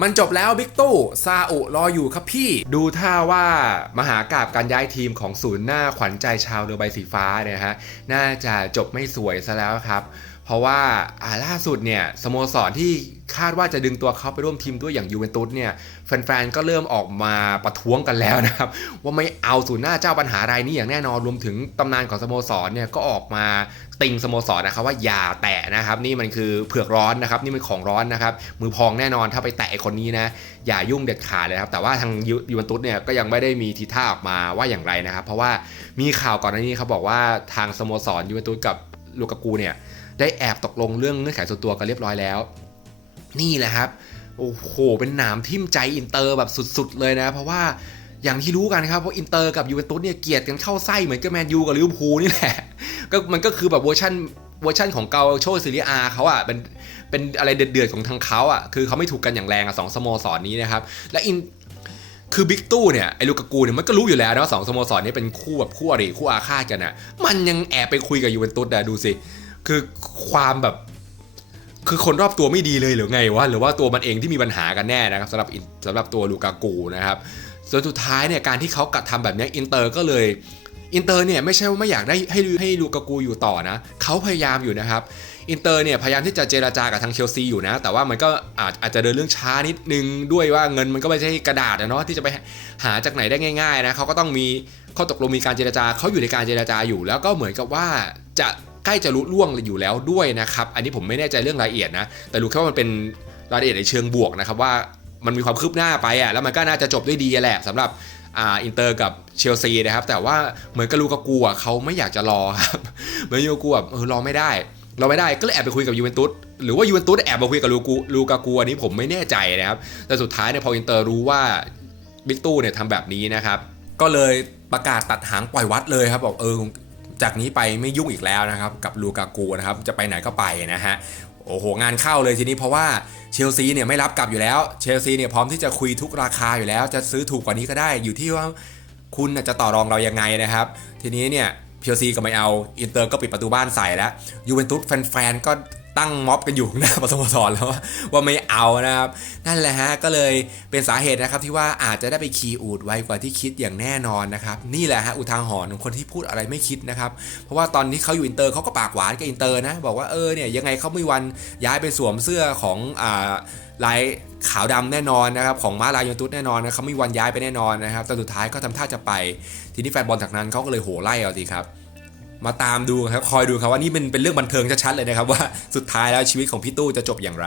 มันจบแล้วบิ๊กตู้ซาอุรออยู่ครับพี่ ดูท่าว่ามหากาบการย้ายทีมของศูนย์หน้าขวัญใจชาวเรือใบสีฟ้าเนี่ยฮะ น่าจะจบไม่สวยซะแล้วครับ เพราะว่าอ่าล่าสุดเนี่ยสโมสรที่คาดว่าจะดึงตัวเขาไปร่วมทีมด้วยอย่างยูเวนตุสเนี่ยแฟนๆ ก็เริ่มออกมาประท้วงกันแล้วนะครับ ว่าไม่เอาศูนย์หน้าเจ้าปัญหารายนี้อย่างแน่นอนรวมถึงตำนานของสโมสรเนี่ยก็ออกมาติงสโมสรนะครับว่าอย่าแตะนะครับ นี่มันคือเผือกร้อนนะครับ นี่มันของร้อนนะครับ มือพองแน่นอนถ้าไปแตะคนนี้นะ อย่ายุ่งเด็ดขาดเลยครับ แต่ว่าทางยูยูเวนตุสเนี่ยก็ยังไม่ได้มีทีท่าออกมาว่าอย่างไรนะครับ เพราะว่ามีข่าวก่อนหน้านี้เขาบอกว่าทางสโมสรยูเวนตุสกับลูกากูเนี่ย ได้แอบตกลงเรื่องเงื่อนไขส่วนตัวกันเรียบร้อยแล้ว นี่แหละครับ โอ้โห เป็นหนามทิ่มใจอินเตอร์แบบสุดๆเลยนะ เพราะว่าอย่างที่รู้กันครับเพราะอินเตอร์กับยูเวนตุสเนี่ยเกลียดกันเข้าไส้เหมือนกับแมนยูกับลิเวอร์พูลนี่แหละก็มันก็คือแบบเวอร์ชันเวอร์ชันของเกาโชซีเรียอาเขาอะเป็นเป็นอะไรเดือดๆของทางเขาอะคือเขาไม่ถูกกันอย่างแรงอะสองสโมสรนี้นะครับและอินคือบิ๊กตู้เนี่ยไอ้ลูกากูเนี่ยมันก็รู้อยู่แล้วนะว่าสองสโมสรนี้เป็นคู่แบบคู่อริคู่อาฆาตกันอะมันยังแอบไปคุยกับยูเวนตุสอะดูสิ คือความแบบ คือคนรอบตัวไม่ดีเลยหรือไงวะหรือว่าตัวมันเองที่มีปัญหากันแน่นะครับสำหรับสำหรับตัวลูกากูนะครับส่วนสุดท้ายเนี่ยการที่เขากระทำแบบนี้อินเตอร์ก็เลยอินเตอร์เนี่ยไม่ใช่ว่าไม่อยากได้ให้ให้ลูกากูอยู่ต่อนะเขาพยายามอยู่นะครับอินเตอร์เนี่ยพยายามที่จะเจราจากับทางเชลซีอยู่นะ แต่ว่ามันก็อาจอาจจะเดินเรื่องช้านิดนึงด้วยว่าเงินมันก็ไม่ใช่กระดาษนะเนาะที่จะไปหาจากไหนได้ง่ายๆนะเขาก็ต้องมีข้อตกลงมีการเจราจาเขาอยู่ในการเจราจาอยู่ แล้วก็เหมือนกับว่าจะ ใกล้จะรู้ล่วงอยู่แล้วด้วยนะครับ อันนี้ผมไม่แน่ใจเรื่องรายละเอียดนะ แต่รู้แค่ว่ามันเป็นรายละเอียดในเชิงบวกนะครับว่ามันมีความคืบหน้าไปอะแล้วมันก็น่าจะจบด้วยดีแหละสำหรับอ่าอินเตอร์กับเชลซีนะครับ แต่ว่าเหมือนกับลูกากูอะเขาไม่อยากจะรอครับเหมือนลูกากูแบบเออรอไม่ได้รอไม่ได้ก็เลยแอบไปคุยกับยูเวนตุสหรือว่ายูเวนตุสแอบมาคุยกับลูกูลูกากูอันนี้ผมไม่แน่ใจนะครับ แต่สุดท้ายเนี่ยพออินเตอร์รู้ว่าบิ๊กตู้เนี่ยทำแบบนี้นะครับ ก็เลยประกาศตัดหางปล่อยวัดเลยครับบอกเออ จากนี้ไปไม่ยุ่งอีกแล้วนะครับกับลูกากูนะครับจะไปไหนก็ไปนะฮะโอ้โหงานเข้าเลยทีนี้เพราะว่าเชลซีเนี่ยไม่รับกลับอยู่แล้วเชลซีเนี่ยพร้อมที่จะคุยทุกราคาอยู่แล้ว จะซื้อถูกกว่านี้ก็ได้อยู่ที่ว่าคุณจะต่อรองเรายังไงนะครับ ทีนี้เนี่ยเชลซีก็ไม่เอาอินเตอร์ก็ปิดประตูบ้านใส่แล้วยูเวนตุสแฟนๆก็ ตั้งม็อบกันอยู่หน้าประตูสรแล้วว่าว่าไม่เอานะครับ นั่นแหละฮะก็เลยเป็นสาเหตุนะครับที่ว่าอาจจะได้ไปขี่อูดไวกว่าที่คิดอย่างแน่นอนนะครับ นี่แหละฮะอุทาหรณ์ของคนที่พูดอะไรไม่คิดนะครับ เพราะว่าตอนที่เขาอยู่อินเตอร์เขาก็ปากหวานกับอินเตอร์นะบอกว่าเออเนี่ยยังไงเขาไม่วันย้ายไปสวมเสื้อของอ่าลายขาวดำแน่นอนนะครับของม้าลายยนตุสแน่นอนนะเขาไม่วันย้ายไปแน่นอนนะครับแต่สุดท้ายก็ทำท่าจะไป ทีนี้แฟนบอลจากนั้นเขาก็เลยโห่ไล่เอาสิครับ มาตามดูครับ คอยดูครับว่านี่เป็นเป็นเรื่องบันเทิงชัดๆเลยนะครับว่าสุดท้ายแล้วชีวิตของพี่ตู้จะจบอย่างไร